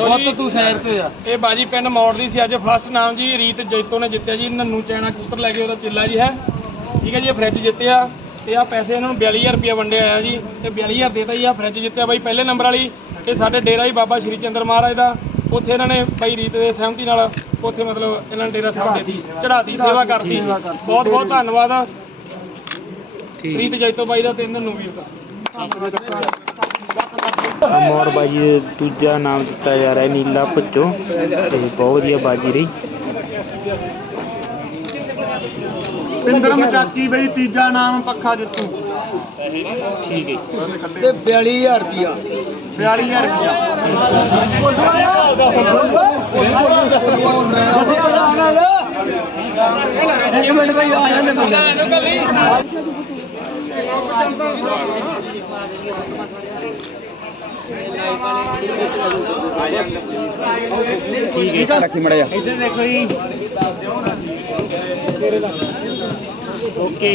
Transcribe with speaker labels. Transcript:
Speaker 1: ਬਹੁਤ ਤੂੰ ਸਾਈਡ ਤੇ ਆ।
Speaker 2: ਇਹ ਬਾਜੀ ਪਿੰਡ ਮੌੜ ਦੀ ਸੀ ਅੱਜ ਫਸਟ ਨਾਮ ਜੀ ਰੀਤ ਜੈਤੋ ਨੇ ਜਿੱਤਿਆ ਜੀ ਨੰਨੂ ਚੈਣਾ ਕਬੂਤਰ ਲੈ ਕੇ ਉਹਦਾ ਚੇਲਾ ਜੀ ਹੈ। ਠੀਕ ਹੈ ਜੀ ਇਹ ਫ੍ਰਿਜ ਜਿੱਤਿਆ। ਤੇ ਆ ਪੈਸੇ ਇਹਨਾਂ ਨੂੰ 42000 ਰੁਪਇਆ ਵੰਡਿਆ ਆਇਆ ਜੀ। ਤੇ 42000 ਦੇਤਾ ਜੀ ਆ ਫ੍ਰਿਜ ਜਿੱਤਿਆ ਬਾਈ ਪਹਿਲੇ ਨੰਬਰ ਵਾਲੀ। ਇਹ ਸਾਡੇ ਡੇਰਾ ਹੀ ਬਾਬਾ ਸ਼੍ਰੀ ਚੰਦਰ ਮਹਾਰਾਜ ਦਾ। ਉੱਥੇ ਇਹਨਾਂ ਨੇ ਬਾਈ ਰੀਤ ਦੇ ਸਹਿਮਤੀ ਨਾਲ ਉੱਥੇ ਮਤਲਬ ਇਹਨਾਂ ਨੇ ਡੇਰਾ ਸਾਹਿਬ ਦੇ ਚੜਾਤੀ ਸੇਵਾ ਕਰਤੀ। ਬਹੁਤ ਬਹੁਤ ਧੰਨਵਾਦ ਰੀਤ ਜੈਤੋ ਬਾਈ ਦਾ ਤੇ ਨੰਨੂ ਵੀਰ ਦਾ।
Speaker 3: ਅਮੋਰ ਬਾਜੀ ਦੇ ਦੂਜਾ ਨਾਮ ਦਿੱਤਾ ਜਾ ਰਿਹਾ ਹੈ ਨੀਲਾ ਭੁੱਚੋ ਤੇ ਬਹੁਤ ਵਧੀਆ ਬਾਜੀ ਰਹੀ।
Speaker 4: ਪਿੰਦਰ ਮਚਾਕੀ ਬਈ ਤੀਜਾ ਨਾਮ ਪੱਖਾ ਜਿੱਤੂ।
Speaker 3: ਠੀਕ ਹੈ।
Speaker 1: ਤੇ 42000 ਰੁਪਿਆ
Speaker 4: 42000 ਰੁਪਇਆ
Speaker 1: ਇੱਕ ਮਿੰਟ ਭਾਈ ਆ ਜਾਂਦੇ ਬੰਦੇ
Speaker 3: ਠੀਕ ਹੈ। ਰੱਖੀ ਮੜਿਆ ਇੱਧਰ ਦੇਖੋ ਜੀ ਓਕੇ